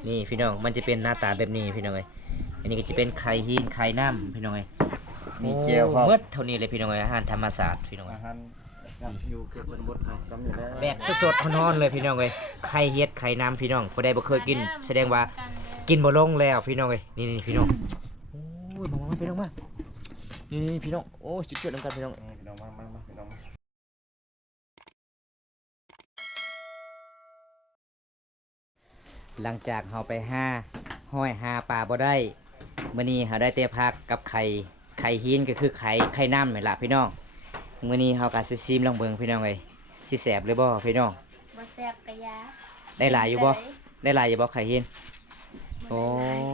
นี่พี่น้องมันจะเป็นหน้าตาแบบนี้พี่น้องเอ้ยอันนี้ก็จะเป็นไข่หินไข่น้ำพี่น้องเอ้ยมีเจียวพร้อมเมื่อเท่านี้เลยพี่น้องเอ้ยอาหารธรรมศาสตร์พี่น้องอาเอ้ยหารอยู่เขตชนบทไทยซ้ำอยู่แล้วแบบสดๆร้อนๆเลยพี่น้องเอ้ยไข่เฮ็ดไข่น้ำพี่น้องผู้ใดบ่เคยกินแสดงว่ากินบ่ลงแล้วพี่น้องเอ้ยนี่พี่น้องโอ้ยมาพี่น้องมานี่พี่น้องโอ้ยจุดๆนำกันพี่น้องพี่น้องมาพี่น้องมาหลังจากเฮาไปห้อยหาปลาบ่ได้มื้อนี้เฮาได้แต่พักกับไข่หินก็คือไข่น้ำนี่ล่ะพี่น้องมื้อนี้เฮาก็สิชิมลองเบิ่งพี่น้องเอ้ยสิแซ่บหรือบ่พี่น้องบ่แซ่บกะยาได้หลายอยู่บ่ได้หลายอยู่บ่ไข่หินโอ้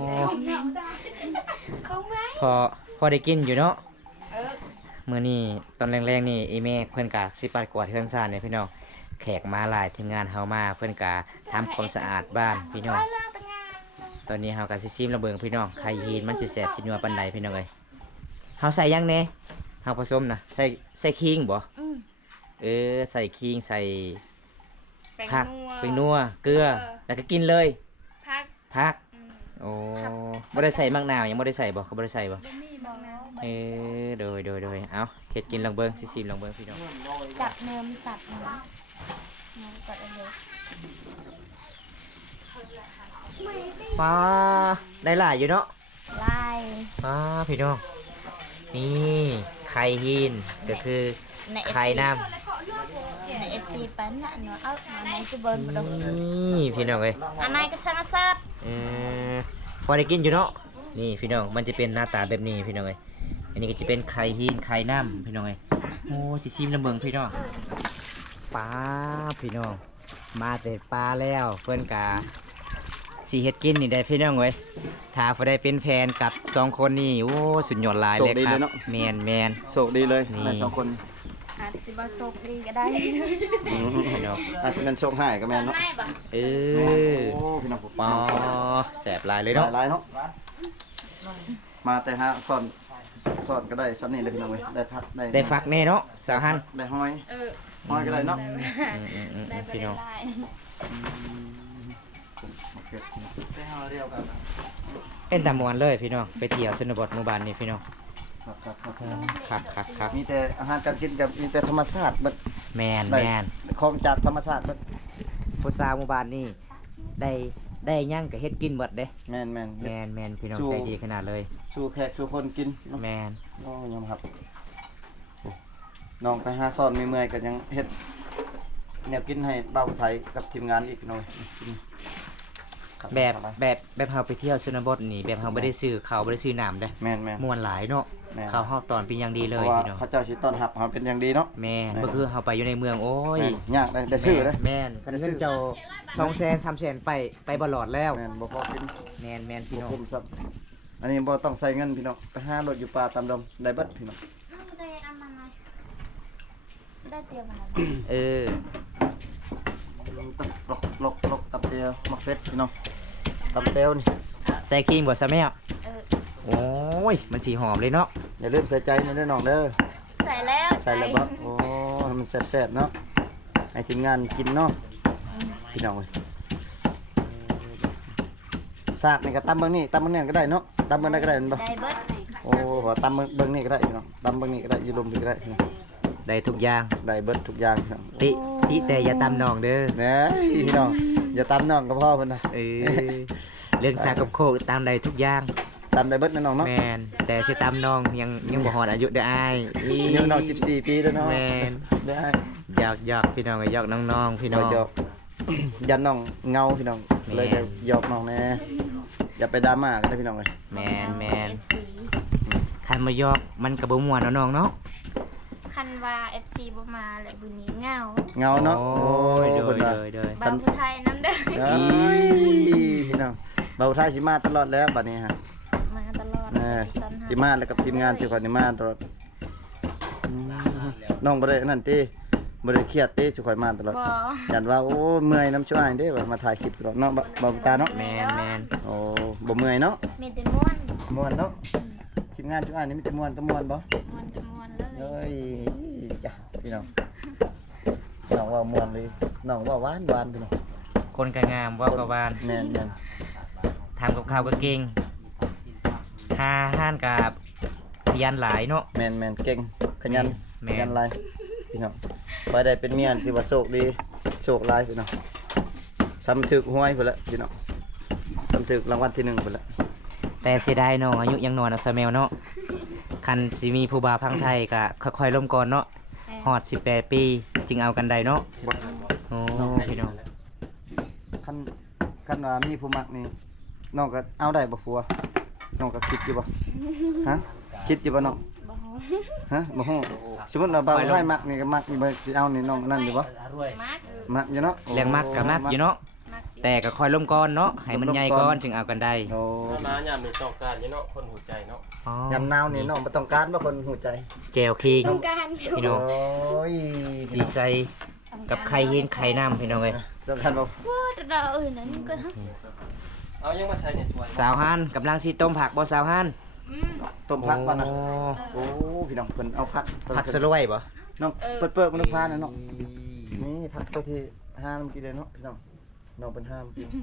ของไว้พอได้กินอยู่เนาะเออมื้อนี้ตอนแรงๆนี่อีแม่เพิ่นก็สิปัดกวาดเฮือนซ่านเนี่ยพี่น้องแขกมาหลายทีมงานเฮามาเพิ่นก็ทำความสะอาดบ้านพี่น้องไปละตะงานตอนนี้เฮาก็สิชิมระเบิงพี่น้องไข่ฮีนมันสิแซ่บสินัวปานใดพี่น้องเอ้ยเฮาใส่หยังแหน่เฮาผสมนะใส่ขิงบ่อืมใส่ขิงใส่แป้งผักนัวเป็นนัวเกลือแล้วก็กินเลยผักผักอืมโอ้บ่ได้ใส่มะนาวยังบ่ได้ใส่บ่เขาบ่ได้ใส่บ่บ่มีบ่แล้วโดยเอาเฮ็ดกินลองเบิ่งสิชิมลองเบิ่งพี่น้องจับเนื้อมสัตว์นะเนื้อกัดอันเดียวปลาได้หลายอยู่เนาะลายพี่น้องนี่ไข่ฮีนก็คือในไข่น้ำใน FC ปันน่ะเนาะเอาอันไหนคือเบิ่นบ่ดอกนี่พี่น้องเอ้ยอันไหนก็ช่างเสิร์ฟพอได้กินอยู่เนาะนี่พี่น้องมันจะเป็นหน้าตาแบบนี้พี่น้องเอ้ยอันนี้ก็จะเป็นไข่ฮีนไข่น้ำพี่น้องเอ้ยโอ้สิชิมน้ำเบิงพี่น้องปลาพี่น้องมาแต่ปลาแล้วเพื่อนกาสีเฮ็ดกินนี่ได้พี่น้องเอ้ยถ้าพอได้เป็นแฟนกับสองคนนี่โอ้สุดยอดหลายเลยครับแมนโชคดีเลยนี่ในสองคนอาจสิบ่โชคดีก็ได้พี่น้องอาจจะเป็นโชคให้ก็แม่นเนาะง่ายบ่เอโอ้อพี่น้องผมปอแสบหลายเลยเนาะหลายเนาะมาแต่ฮะสอนก็ได้สอนนี่เลยพี่น้องเว้ยได้พักได้ฟักแน่เนาะสาวฮันได้ห้อยเออห้อยก็ได้เนาะได้พี่น้องได้โอเคได้ห้อยเดียวกันนะเป็นตามวนเลยพี่น้องไปเที่ยวชนบทหมู่บ้านนี่พี่น้อง ครับมีแต่อาหารการกินกับมีแต่ธรรมชาติบัดแมนของจากธรรมชาติบัดผู้สาวหมู่บ้านนี่ได้หยั่งกับเฮ็ดกินหมดเด้แม่นแมนพี่น้องสู้ใจดีขนาดเลยสู่แขกสู่คนกินเนาะแมนโอ้ยอมครับโอ้น้องไปหาสอนเมื่อยๆก็ยังเฮ็ดแนวกินให้เบาไทยกับทีมงานอีกหน่อยกินครับแบบเฮาไปเที่ยวชนบทนี่แบบเฮาบ่ได้ซื้อข้าวบ่ได้ซื้อน้ำเด้แม่นม่วนหลายเนาะแม่นข้าวเฮาตอนเป็นอย่างดีเพเลยราะว่าพี่น้องเขาเจ้าสิต้อนรับเราเป็นอย่างดีเนาะแม่นบ่คือเฮาไปอยู่ในเมืองโอ้ยแม่นยากได้ซื้อเลยแม่นคันเงินเจ้า200,000 300,000ไปบ่หลอดแล้วแม่นบ่พอกินแม่นพี่บ่น้องคุ้มซับอันนี้บ่ต้องใส่เงินพี่น้องไปหารถอยู่ป่าตามดงได้เบิดพี่น้องได้อันนั้นไหมได้เตรียมมาแล้วเออลกตับเตียวมักเฟ็ดพี่น้องตับเตียวนี่ใส่ครีมบ่ซะแม่เออโอ้ยมันสีหอมเลยเนาะอย่าลืมใส่ใจนะเด้อน้องเด้อใส่แล้วใส่แล้วบ่โอ้ให้มันแซ่บๆเนาะให้ทีมงานกินเนาะพี่น้องเว้ยซากนี่ก็ตำเบิ่งนี่ตำเบิ่งนี่ก็ได้เนาะตำเบิ่งได้ก็ได้แม่นบ่ได้เบิดโอ้โหตำเบิ่งนี่ก็ได้พี่น้องตำเบิ่งนี่ก็ได้อยู่ลมนี่ก็ได้พี่น้องได้ทุกอย่างได้เบิดทุกอย่างพี่น้องติแต่อย่าตำนองเด้อแหน่พี่น้องอย่าตำน้องกับพ่อเพิ่นนะเรื่องสากกับโคกตามได้ทุกอย่างตำได้เบิดนะน้องเนาะแมนแต่สิตามน้องยังบ่ฮอดอายุเด้ออ้ายอายุน้อง14ปีแล้วเนาะแมนได้หยอกพี่น้องก็หยอกน้องๆพี่น้องหยอกยันน้องเงาพี่น้องแม่เลยจะหยอกน้องแน่อย่าไปดราม่ากันนะพี่น้องเลยแมน FC คันมาหยอกมันก็บ่ม่วนเนาะน้องเนาะคันว่า FC บ่มาแล้วบุญนี้เหงาเงาเนาะโอ้ยเพิ่นว่าโดยบางผู้ไทยน้ำเด้อเอ้ยพี่น้องเบาท้ายสิมาตลอดแล้วบัดนี้ฮะมาตลอดสิมาแล้วกับทีมงานเจ้าของนี่มาตลอดอืมน้องบ่ได้อันนั่นติบ่ได้เครียดติสุข่อยมาตลอดบ่ยันว่าโอ้เมื่อยน้ำช่วยเด้ว่ามาถ่ายคลิปตลอดเนาะเบาตาเนาะแมนโอ้บ่เมื่อยเนาะมีแต่ม่วนม่วนเนาะทีมงานทุกอันนี่มีแต่ม่วนก็ม่วนบ่ม่วนก็ม่วนเลยเอ้ยจ้ะพี่น้องน้องว่าม่วนเลยน้องว่าหวานพี่น้องคนก็งามเว้าก็หวานแม่นทำกับข้าวก็เก่งหาอาหารกับขยันหลายเนาะแมนเก่งขยันแม่นขยันหลายพี่น้องไปได้เป็นเมียที่ว่าโชคดีโชคหลายพี่น้องซ้ำถึกหวยพุ่นละพี่น้องซ้ำถึกรางวัลที่1พุ่นละแต่เสียดายน้องอายุยังน้อยนะซาแมวเนาะคันสิมีผู้บ่าวพังไทยก็ค่อยๆล้มก่อนเนาะฮอด18 ปีจึงเอากันได้เนาะโอ้พี่น้องคันว่ามีผู้มักนี่น้องก็เอาได้บ่ผัวน้องก็คิดอยู่บ่ฮะคิดอยู่บ่น้องบ่ฮู้ฮะบ่ฮู้สมมุติว่าบ่าวให้มักนี่ก็มักนี่บ่สิเอานี่น้องนั่นอยู่บ่มักมักอยู่เนาะเลี้ยงมักกับมักอยู่เนาะมักแต่ก็ค่อยล้มก่อนเนาะให้มันใหญ่ก่อนจึงเอากันได้โอ้มายามนี่ต้องการอยู่เนาะคนหัวใจเนาะอ๋อยามหนาวนี่น้องบ่ต้องการบ่คนหูใจแจวคิงต้องการอยู่พี่น้องโอ้ยสีใสกับไข่เห็นไข่น้ำพี่น้องเอ้ยต้องการบ่ว่าดาวอื่นนั้นก็ฮะเอายังมาใช้เนี่ยช่วยสาวฮันกำลังสิต้มผักบ่สาวฮันต้มผักป่ะนะโอ้โอ้พี่น้องเพิ่นเอาผักผักสลวยบ่น้องเปิดมันพานะเนาะนี่ผักตัวที่ห้ามกินเลยเนาะพี่น้องน้องเป็นห้ามกิน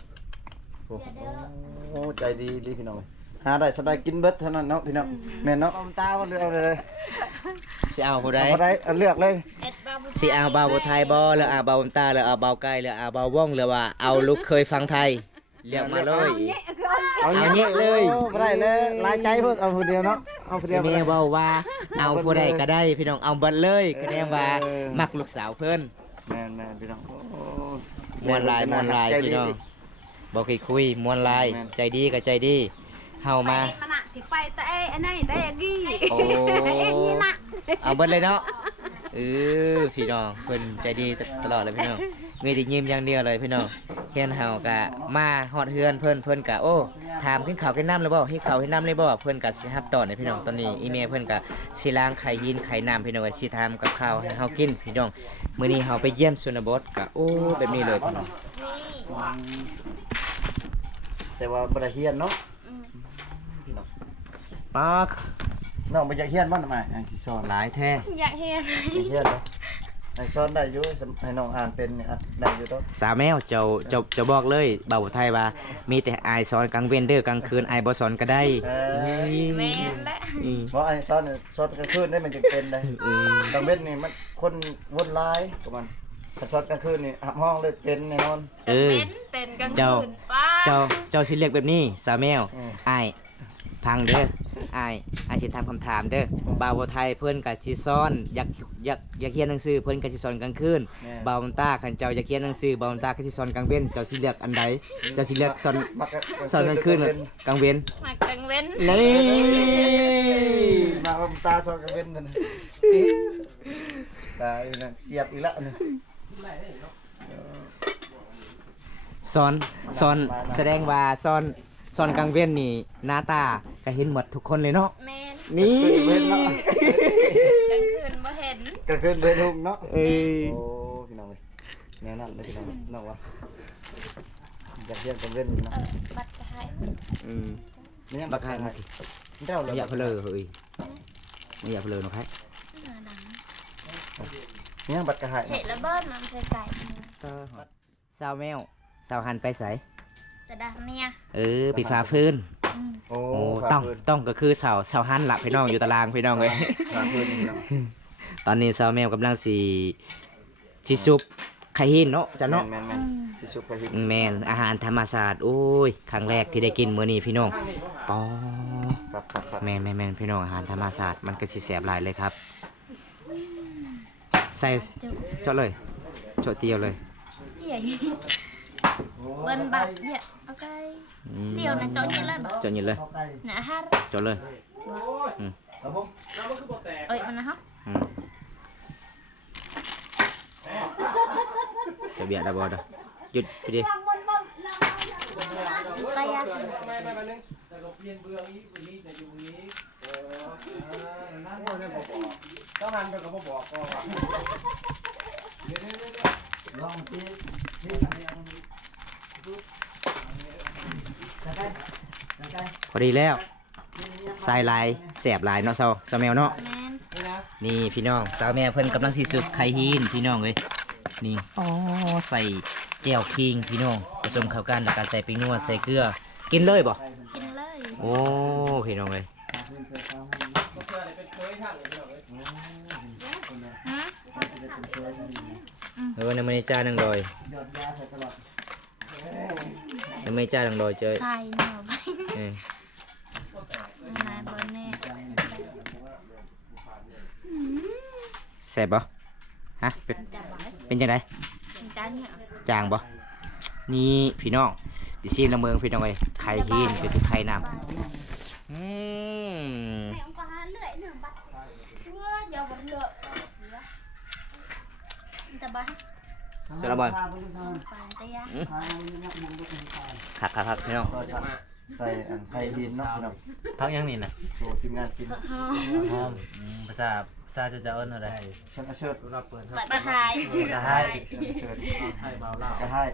โอ้ใจดีพี่น้องหาได้สบายกินเบิดเท่านั้นเนาะพี่น้องแม่นเนาะเอาตาบ่เลือกเลยสิเอาผู้ใดเอาได้เอาเลือกเลยเอ็ดบาบุสิเอาเบาไทยบ่หรือเอาเบาตาหรือเอาเบาไกลหรือเอาเบาว่องหรือว่าเอาลูกเคยฟังไทยเรียกมาเลย เอาเนี้ยเลยโอ้บ่ได้เลยลายใจเพิ่นเอาผู้เดียวเนาะเอาผู้เดียวแม่เว้าว่าเอาผู้ใดก็ได้พี่น้องเอาเบิดเลยก็แน่ว่ามักลูกสาวเพิ่นแม่นพี่น้องโอ้มวนลายพี่น้องบ่เคยคุยมวนลายใจดีก็ใจดีเฮามามันอะที่ไปแต่อันนี้แต่กี้โอ้เอ็นี่นะเอาเบิดเลยเนาะพี่น้องเพิ่นใจดีตลอดเลยพี่น้องมีแต่ยิ้มอย่างเดียวเลยพี่น้องเฮียนเฮาก็มาฮอดเฮือนเพิ่นก็โอ้ถามขึ้นข้าวขึ้นน้ำเลยบ่ให้ข้าวให้น้ำเลยบ่เพิ่นก็สิรับตอนให้พี่น้องตอนนี้อีเมลเพิ่นก็สิล้างไข่หินไข่น้ำพี่น้องก็สิทำกับข้าวให้เฮากินพี่น้องมื้อนี้เฮาไปเยี่ยมชนบทก็โอ้แบบนี้เลยพี่น้องนี่แต่ว่าบ่ได้เฮียนเนาะอืมพี่น้องปากน้องบ่อยากเฮียนบ่ทำไมไอ้สิสอนหลายแท้อยากเห็นเฮียนเนาะไอ้สอนได้อยู่ให้น้องอ่านเป็นนี่อ่ะได้อยู่ตัวสาวแมวเจ้าบอกเลยเบาไทยว่ามีแต่อายสอนกลางเว้นเด้อกลางคืนอายบ่สอนก็ได้แม่นและบ่ไอ้สอนนี่สอนกลางคืนได้มันจึงเป็นได้กลางเว้นนี่มันคนวนหลายประมาณถ้าสอนกลางคืนนี่หับห้องเลยเป็นแน่นอนเออเป็นกลางเจ้าคืนป้าเจ้าสิเรียกแบบนี้สาวแมวอืมอายพังเด้ออายสิถามคำถามเด้อบ่าวไทยเพิ่นก็สิสอนอยากเรียนหนังสือเพิ่นก็สิสอนกลางคืนบ่าวตาคันเจ้าอยากเรียนหนังสือบ่าวตาก็สิสอนกลางเว้นเจ้าสิเลือกอันใดเจ้าสิเลือกสอนมักสอนกลางคืนหรือกลางเว้นมากลางเว้นนี่มาอมตาสอนกลางเว้นนั่นตาอีนั่นเสียบอีกแล้วนี่สอนแสดงว่าสอนกลางเว้นนี่หน้าตาก็เห็นหมดทุกคนเลยเนาะแม่นนี่เว้นเนาะกลางคืนบ่เห็นกลางคืนเว้นหุ่งเนาะเอ้ยโอ้พี่น้องเอ้ยแนวนั้นเลยพี่น้องน้องวะอยากเรียนกลางเว้นอยู่เนาะบัตรก็ให้นี่ยังบักไข่มาเจ้าเลไม่ยอยากเพลอเฮ้ยไม่อยากเพลอเนาะครับหน้าดำนี่ยังบัตรกระหายเห็ดระเบิดมันใส่ไก่สาวแมวสาวหันไปใสจะดังเนี่ยไปฟ้าฟื้นอืมโอ้โอ้ฝากต้องเพิ่นต้องก็คือสาวหันหลับพี่น้องอยู่ตารางพี่น้องเลยฝากเพิ่นพี่น้องตอนนี้สาวแมวกำลังสิซุปไข่หินเนาะจ้ะเนาะแม่นๆสิสุกไปหินแมนอาหารธรรมศาสตร์โอ้ยครั้งแรกที่ได้กินมื้อนี้พี่น้องปอครับแมนพี่น้องอาหารธรรมศาสตร์มันก็สิแสบหลายเลยครับ ใส่เจาะเลยเจาะเตียวเลยใหญ่เบิ้นบัตรเนี่ยโอเคอืมเดี๋ยวนะเจาะนี่เลยบัตรเจาะหยินเลยนะฮะเจาะเลยครับผมเอ้ยมันนะฮะอืมจะเบียดได้บ่เด้อหยุดไปดิไปอ่ะต้องหันไปกับบ่บอกก็ว่าลองสิได้พอดีแล้วใส่ลายแสบลายเนาะสาวแมวเนาะแมนนี่พี่น้องสาวแม่เพิ่นกำลังสิสุกไข่ฮีนพี่น้องเลยนี่อ๋อใส่แจ่วคิงพี่น้องผสมเข้ากันแล้วก็ใส่ปิ้งนัวใส่เกลือกินเลยบ่กินเลยโอ้พี่น้องเอ้ยบ่เชื่อเลยเป็นเคยทางนี่พี่น้องเอ้ยฮะในมื้อนี้จ้านังดอยยอดยาใส่ตลอดในมื้อนี้จ้านังดอยเจ้ยใส่เหนียวไปเออนายบนแน่แซ่บบ่ฮะเป็นจับไว้เป็นจังไดจานเนี่ยจางบ่นี่พี่น้องดิซีมละเมืองพี่น้องเอ้ยไข่หินคือไข่น้ำอืมแม่องค์ก็หาเลื่อยหนึ่งบัดเชื่ออย่าบันเลอะแต่บ้าจะระเบิดปานตะยะคักพี่น้องจะมาใส่อันไข่ดินเนาะพี่น้องพักยังนี่นะโชว์ทีมงานกินหอมภาษาจะเอิ้นอะไรฉันก็เชิดบัดประทายกระให้เชิดให้เบาเล่ากระให้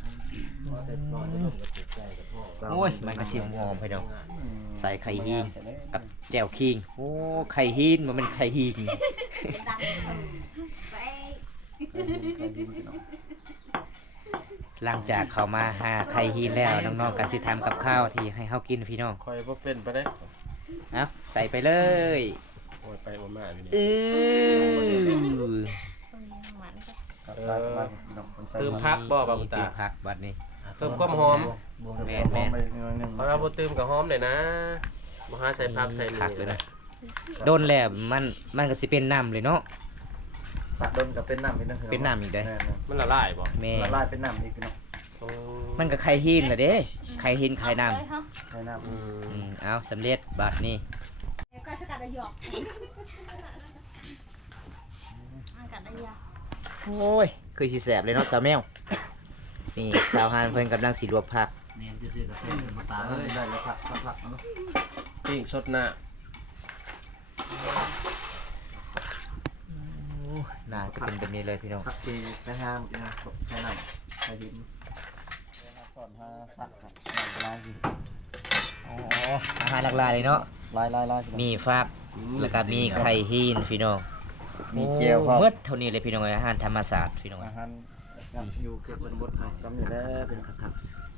โอ้ยมันกระชิมหอมพี่น้องใส่ไข่หินกับแจ่วขิงโอ้ไข่หินมันเป็นไข่หินดังไปไข่ดินพี่น้องหลังจากเขามาหาไข่หินแล้วน้องๆก็สิทำกับข้าวที่ให้เฮากินพี่น้องคอยบ่เป็นไปได้เอาใส่ไปเลยโอ้ยไปโอ้มาอยู่นี่อือหวานจ้ะกับปลากระบาพี่น้องคนใส่เติมพักบ่บาบุตาเติมผักบัดนี้เพิ่มความหอมแม่แม่นไปหน่อยหนึงเพราะเราบ่เติมกับหอมเลยนะบ่หาใส่ผักใส่ผักนี่เลยเลนะยโดนแล้วมันก็สิเป็นน้ำเลยเนาะปลาดนกับเป็นน้ำอีกนึงเป็นน้ำอีกเด้มันละลายบ่แม่ละลายเป็นน้ำอีกพี่น้องโอ้มันก็ไข่หินแหละเด้ไข่หินไข่น้ำเลยฮะใส่น้ำอืมเอาสำเร็จบัดนี้เดี๋ยวก็สกัดระยอกอากาศได้ยาโอ้ยคือสิแสบเลยเนาะสาวแมวนี่สาวฮานเพิ่นกำลังสิลวกผักได้แล้วผักเนาะปิ้งสดหน้าน่าจะเป็นแบบนี้เลยพี่น้องผักที่ใส่ห้ามนะใส่น้ำใส่ดินสอนหาสัตว์ครับลายสิอ๋ออาหารหลากหลายเลยเนาะลายมีฟักแล้วก็มีไข่หินพี่น้องมีเจียวพร้อมเมื่อเท่านี้เลยพี่น้องอาหารธรรมศาสตร์พี่น้องอาหารอยู่เขตชนบทไทยจำอยู่แล้วเป็นคัก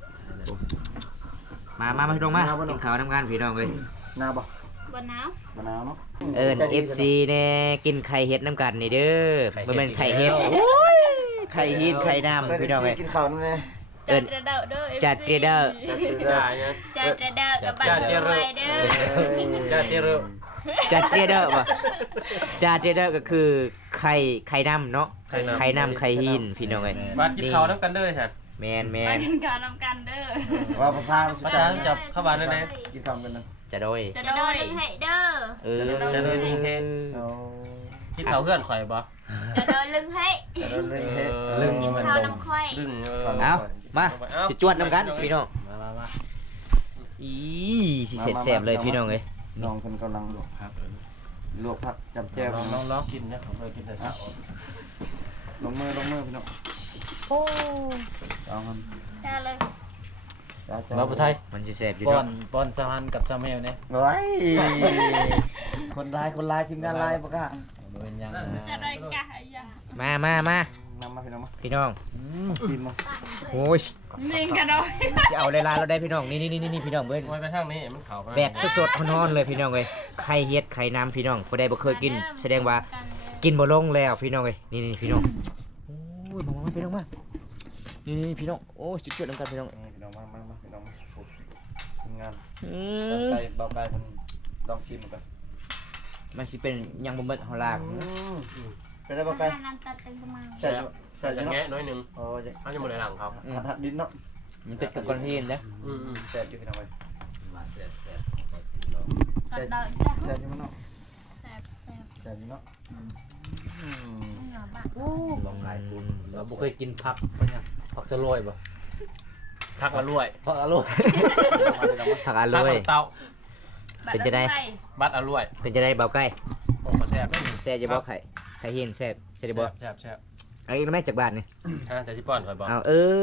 ๆมาพี่น้องมากินข้าวทำงานพี่น้องเลยนาบ่บนหนาวมะนาวเนาะเอิ้น FC แน่กินไข่เฮ็ดน้ำกันนี่เด้อบ่แม่นไข่เฮ็ดไข่หินไข่น้ำพี่น้องเอ้ยกินข้าวนั่นไงเอิ้นจัดเด้อเด้อจัดเด้อจ่ายนะจัดเด้อกับบัตรรวยเด้อจ่ายเจริญจัดเด้อป่ะจัดเด้อก็คือไข่น้ำเนาะไข่น้ำไข่หินพี่น้องเอ้ยบาดกินข้าวนํกันเด้อฉันแมนไปกินข้าวนำกันเด้อว่าภาษาภาษาจับเข้าบ้านได้ไหนกินข้าวกันนะจะโดยจะโดนให้เด้อเออจะโดยยิงเทศเอากินข้าวเพื่อนข่อยบ่จะโดนลึงให้จะโดนเล่นเฮ็ดลึงกินข้าวน้ำค่อยดึงเอามาจะจวดน้ำกันพี่น้องมาอีสิเสร็จแสบเลยพี่น้องเอ้ยน้องเพิ่นกำลังลวกผักจำแจ่วลองกินนะผมเคยกินแต่เช้าลงมือพี่น้องเอามันจ้าเลยจ้าบ่ผู้ไทยมันสิแสบอยู่ป้อเนาะนป้อนสะพานกับสะแมวเนี่ยไว้คนลายทีมงานลายบ่กล้าบ่เป็นหยังจะได้กะยามานำมาพี่น้องมาพี่น้องชิมมาโอ้ยนิ่งกันเลยจะเอาเวลาเราได้พี่น้องนี่พี่น้องเบิ้ลไว้ไปทางนี้มันเข้าแบบสดๆนอนๆเลยพี่น้องเอ้ยไข่เฮ็ดไข่น้ำพี่น้องผู้ใดบ่เคยกิน แสดงว่ากินบ่ลงแล้วพี่น้องเอ้ยนี่พี่น้องโอ้ยมาพี่น้องมานี่พี่น้องโอ้ยจุดๆน้ำกันพี่น้องพี่น้องมาพี่น้องมาทีมงานอืเบาไก่มันลองชิมกันมันสิเป็นยังบ่หมดเฮาลากเป็นได้เบาไก่น้ำตัดตึงประมาณใส่ใส่จะเนาะแงะน้อยนึงโอ้ยเขาจะบ่ได้หลังเขาหัดดินเนาะมันติดกับก้อนหินนะแซ่บอยู่พี่น้องไปมาแซ่บก็เดินจ้ะแซ่บอยู่มั้งเนาะแซ่บแซ่บอยู่เนาะเหนือบ้าๆลองไก่คุณเราบ่เคยกินผักปะเนี่ยผักจะโรยบ่พักละรวยผักอร่อยผักอพัร่กอยละเต้าเป็นจะได้บัดอร่อยเป็นจะได้เบาใกล้โอ้ก็แซ่บแซ่บจะบ่ไข่หินแซ่บใช่ได้บ่แซ่บเอาอีกแม่จากบ้านนี่แต่สิป้อนข่อยบอกเอา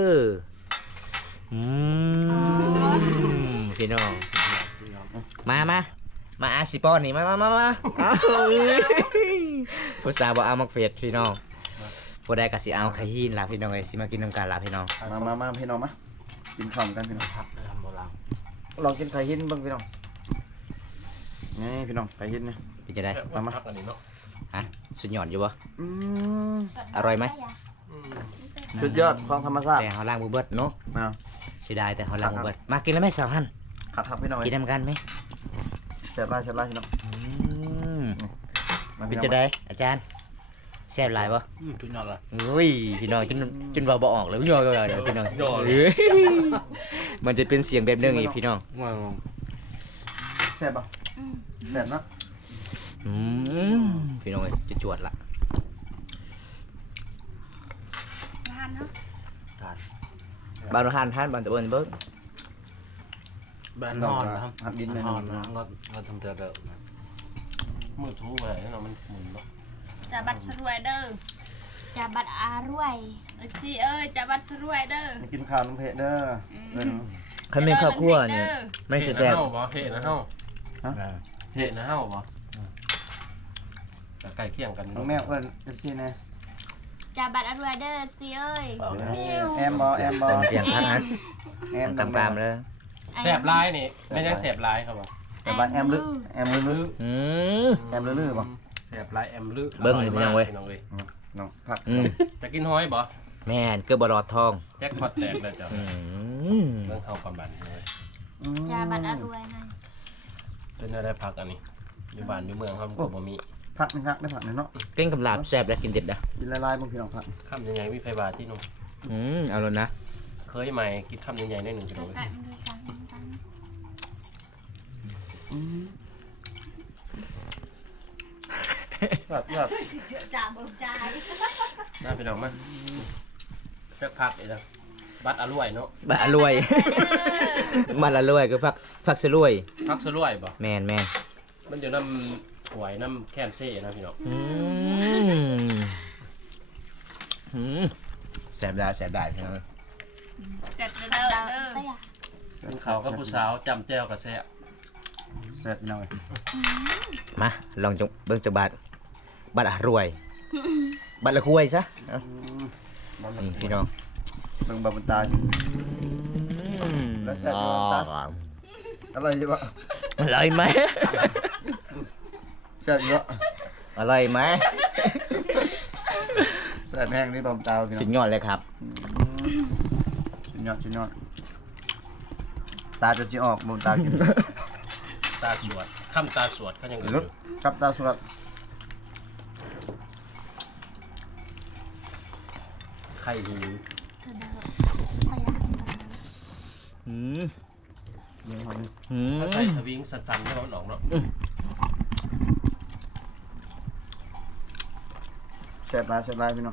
พี่น้องมาอาสิปอนนี่มาผู้สาวบอกเอามักเฟดพี่น้องผู้ใดก็สิเอาไข่หินล่ะพี่น้องเอ้ยสิมากินน้ำกันล่ะพี่น้องมาพี่น้องมากินข้าวกันพี่น้องพักบ่ลังลองกินไข่หินบ้างพี่น้องนี่พี่น้องไข่หินนี่เป็นจะได้มามาพักอันนี้เนาะฮะสุดยอดอยู่บ่อืมอร่อยไหมอืมสุดยอดของธรรมชาติแต่เฮาล้างบ่เบิดเนาะมาเสียดายแต่เฮาล้างบ่เบิดมากินแล้วไหมสาวหันขัดทับพี่น้องกินนำกันไหมเสียบไล่พี่น้องอืมมาเป็พี่นน้องจะได้อาจารย์แซ่บหลายบ่ทุกยอดเลยอุ้ยพี่น้องจนเว้าบ่ออกเลยย่อๆเดี๋ยวพี่น้องเอ้ยมันจะเป็นเสียงแบบนึงอีกพี่น้องงงเสียบป่ะเสียบเนาะอืมพี่น้องเอ้ยจะจวดละทานเนาะบ้านทานบ้านตะเบิ่นเบิ่งบ้านนอนนะครับหัดดินเลยนอนนะก็ทำเจอเดิมนะมือทูไปเนาะมันหมุนเนาะจะบัตรสรวยเด้อจะบัตรอารวยFC เอ้ยจะบัตรสรวยเด้อมากินข้าวน้ำเพชรเด้อเด้อคันเป็นครอบครัวเนี่ยไม่ใช่แซ่บเฮาบ่เฮ็ดนะเฮาเฮ็ดนะเฮาบ่แต่ใกล้เคียงกันน้องแมวเอิ้นเอฟซีแน่จะบัตรอารวยเด้อ FC เอ้ยแอมบอเปลี่ยนทักนะแอมตามๆเลยแสบลายนี่ไม่ใช่แสบลายครับบ่แต่บ้านแอมลึกแอมลึกอืมแอมลึกบ่แสบลายแอมลึเบิ่งเลยพี่น้องเว้ยน้องเว้ยน้องผักอืมจะกินหอยบ่แม่นเกือบบรอดทองแจ็คพอตแตกแล้วจ้ะอืมเรื่องเฮาก่อนบัดนี้เลยจะบัตรอารวยนะเป็นได้พักอันนี้อยู่บ้านอยู่เมืองเฮามันก็บ่มีผักนี่ครับได้ผักนี่เนาะเก่งกับลาบแซ่บและกินเด็ดนะกินละลายบางพี่น้องผักคำยังไงมีไผบาที่นุ่มเอาแล้วนะเคยใหม่กินคำใหญ่ๆได้1กิโลไก่มันดูกันแบบแบบเจือจ่าบ่จ่ายน่าพี่น้องมาจักพักอีกแล้วบัดอร่อยเนาะบะอร่วย มันอร่วยคือผักสลวยพักสร่วยบ่แม่นมันอยู่น้ำหวยน้ำแคมเซ่นะพี่น้องแซ่บได้พี่น้องจัดเด้อเด้อกินข้าวกับผู้สาวจำแจ่วกับแซ่บเสร็จพี่น้องมาลองจงเบิ่งจักบาทบัตรอร่วยบัตรละคุยซะเอานี่พี่น้องเบิ่งบาบุญตาแล้วแซ่บอยู่ตาอะไรอยู่บ่อร่อยไหมแซ่บอยู่อร่อยไหมแซ่บแห้งนี่บาบุญตาพี่น้สุองดยอดเลยครับชุดยอดตาจะจีออกบาบุญตากินตาสวดคำตาสวดเขายังลุกกับตาสวดไข่หิวอืมเดี๋ยวมันอืมถ้าใส่สวิงสั่นๆให้มันออกเนาะแซ่บหลายพี่น้อง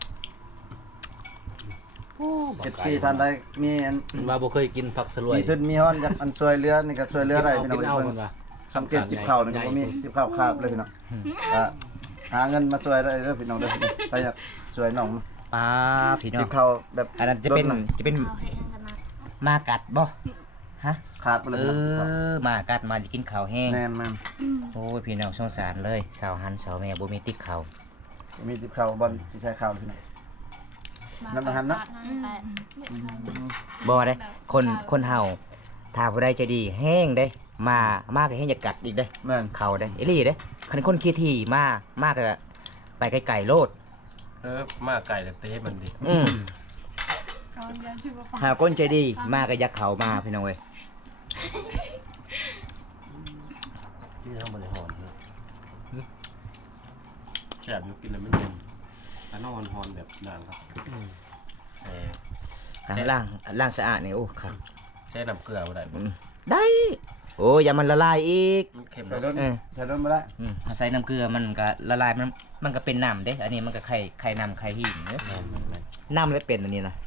14ท่านใดมีอันว่าบ่เคยกินผักสลวยมีทุนมีฮ้อนจากอันช่วยเหลือนี่ก็ช่วยเหลือได้พี่น้องกินเอาเพิ่คนนว่าคำเก็บจิบข้าวนี่ก็บ่มีจิบข้าวคาบเลยพี่น้องก็หาเงินมาช่วยได้เด้อพี่น้องเด้อใครอยากช่วยน้องป้าพี่น้อจิงบข้าวแบบอันนั้นจะเป็นลดเอาให้กันนะมากัดบ่ฮะขาดไปเลยมากัดมาจะกินข้าวแห้งแม่นโอ้ยพี่น้องสงสารเลยสาวหันสาวแม่บ่มีติ๊กข้าวๆมีจิบข้าวบอลสิใช้ข้าวพี่น้อง น้ำมันหันนะบ่ได้คนเฮาถ้าผู้ใดใจะดีแห้งเด้มาก็แห้งจะกัดอีกเด้แม่นเข้าเด้อีหลีเด้คันคนขี้ถี่มาก็ไปไกลๆโลดมาไก่แต่เต้มันดิหาคนใจดีมาก็อยักเข้ามาพี่น้องเอ้ยที่ทำบริหารนะแซ่บอยู่กินแล้วมันเย็นแต่นอนหอนแบบด่างครับแซ่ล้างสะอาดนี่โอ้ครับแช่น้ำเกลือบ่ได้บ่ได้โอ้ยอย่ามันละลายอีกมันเค็มใช้เนาะรถใช้รถมาได้เอาใส่น้ำเกลือมันก็ละลายมันก็เป็นน้ำเด้อันนี้มันก็ไข่น้ำไข่หินเด้แม่นน้ำเลยเป็นอันนี้นะ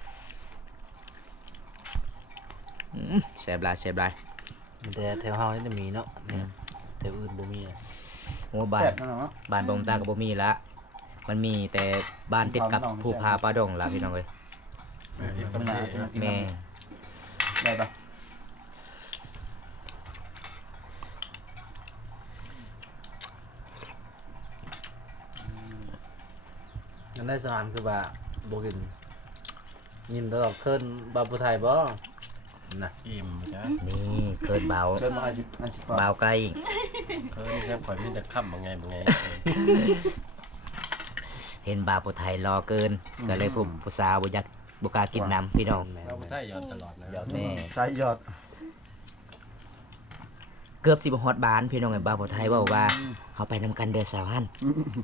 แซ่บหลายแต่แถวเฮานี่จะมีเนาะแถวอื่นบ่มีอะโอ้บ้านแซ่บเนาะบ้านบงตาก็บ่มีละมันมีแต่บ้านติดกับภูผาป่าดงล่ะพี่น้องเอ้ยๆที่กำลังแม่ได้ปะงั้นได้สารคือว่าบ่กินยินตลอดขึ้นบาปุไทยบ่นะอิ่มจ้ะนี่เคินเบาเชิญมาอาชีพก่อนเบาใกล้นี่แค่ข่อยมีแต่ค่ำบางไงเห็นบาวผู้ไทยรอเกิน ก็เลยผู้สาวบ่อยากบ่กล้ากินน้ำพี่น้องเราไม่ได้ย้อนตลอดนะแม่ใช้ยอดเกือบสิบฮอดบ้านพี่น้องไอ้บาวผู้ไทยเว้าว่าเฮาไปนำกันเด้อสาวฮัน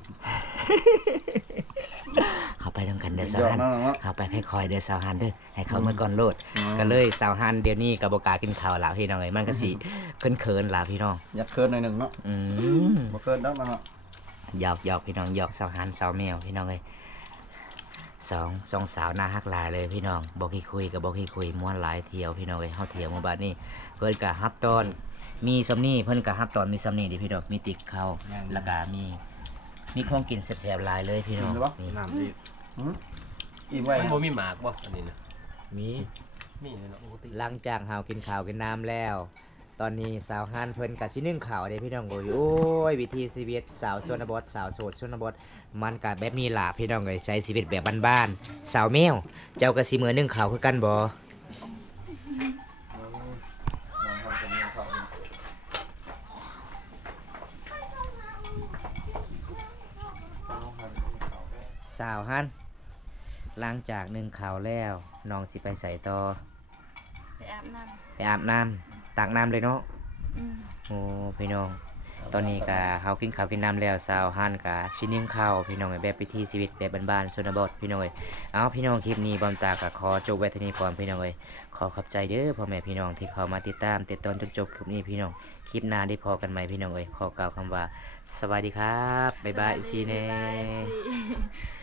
เฮาไปนำกันเด้อสาวยอดฮันมากเนาะเฮาไปค่อยๆเด้อสาวฮันเด้อให้เขามาก่อนโลด ก็เลยสาวฮันเดี๋ยวนี้ก็บ่กล้ากินข้าวแล้วพี่น้องเอ้ยมันก็สิเขินๆล่ะพี่น้องอยากเคินหน่อยหนึ่งเนาะอืมบ่เคินดักเนาะหยอกพี่น้องหยอกสาวฮันสาวแมวพี่น้องเอ้ยสองสาวน่าฮักหลายเลยพี่น้องบ่ขี้คุยกับบ่ขี้คุยม่วนหลายเที่ยวพี่น้องเอ้ยเฮาเที่ยวหมู่บ้านนี้เพิ่นก็ฮับตอนมีซำนี้เพิ่นก็ฮับตอนมีซำนี้ดิพี่น้องมีติ๊กเข้าแล้วก็มีของกินแซ่บๆหลายเลยพี่น้องนี่น้ำดีอิ่มไว้มันบ่มีหมากบ่อันนี้นะมีมีเลยเนาะปกติหลังจากเฮากินข้าวกินน้ำแล้ว ตอนนี้สาวฮันเพิ่นก็สินึ่งข้าวเด้พี่น้องโอ้ยโอ้ยวิธีชีวิตสาวชนบทสาวโสดชนบทมันก็แบบนี้ล่ะพี่น้องเอ้ยใช้ชีวิตแบบบ้านๆสาวแมวเจ้าก็สิมื้อนึ่งข้าวคือกันบ่ สาวฮันหลังจากนึ่งข้าวแล้วน้องสิไปใส่ต่อไปอาบน้ไปอาบน้ำตักน้ำเลยเนาะำโอ้พี่น้องตอนนี้ก็เฮากินข้าวกินน้ำแล้วสาวฮันก็สินึ่งข้าวพี่น้องเอ้ยแบบวิถีชีวิตแบบบ้านๆชนบทพี่น้องเอ้ยเอาพี่น้องคลิปนี้บอมตาก็ขอจบไว้เท่านี้ก่อนพี่น้องเอ้ยขอขอบใจเด้อพ่อแม่พี่น้องที่เข้ามาติดตามติดตามจนจบคลิปนี้พี่น้องคลิปหน้าได้พอกันไหมพี่น้องเอ้ยขอกล่าวคำว่าสวัสดีครับบ๊ายบายอีกทีแน่บ๊ายบาย